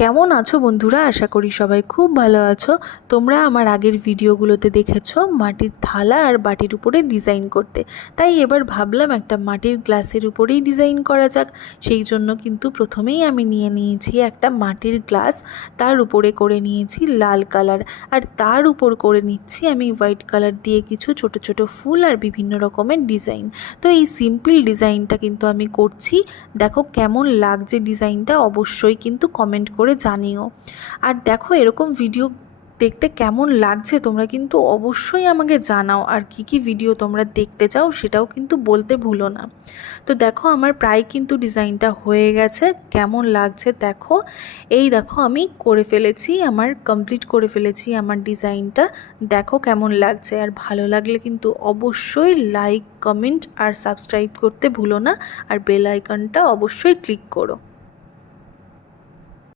কেমন আছো বন্ধুরা? আশা করি সবাই খুব ভালো আছো। তোমরা আমার আগের ভিডিওগুলোতে দেখেছো মাটির থালা আর বাটির উপরে ডিজাইন করতে, তাই এবার ভাবলাম একটা মাটির গ্লাসের উপরেই ডিজাইন করা যাক। সেই জন্য কিন্তু প্রথমেই আমি নিয়ে নিয়েছি একটা মাটির গ্লাস, তার উপরে করে নিয়েছি লাল কালার, আর তার উপর করে নিচ্ছি আমি হোয়াইট কালার দিয়ে কিছু ছোট ছোট ফুল আর বিভিন্ন রকমের ডিজাইন। তো এই সিম্পল ডিজাইনটা কিন্তু আমি করছি। দেখো কেমন লাগছে ডিজাইনটা, অবশ্যই কিন্তু কমেন্ট করে জানিও। আর দেখো এরকম ভিডিও দেখতে কেমন লাগছে তোমরা কিন্তু অবশ্যই আমাকে জানাও, আর কি কি ভিডিও তোমরা দেখতে চাও সেটাও কিন্তু বলতে ভুলো না। তো দেখো আমার প্রায় কিন্তু ডিজাইনটা হয়ে গেছে, কেমন লাগছে দেখো। এই দেখো আমি করে ফেলেছি, আমার কমপ্লিট করে ফেলেছি আমার ডিজাইনটা। দেখো কেমন লাগছে, আর ভালো লাগলে কিন্তু অবশ্যই লাইক কমেন্ট আর সাবস্ক্রাইব করতে ভুলো না, আর বেল আইকনটা অবশ্যই ক্লিক করো।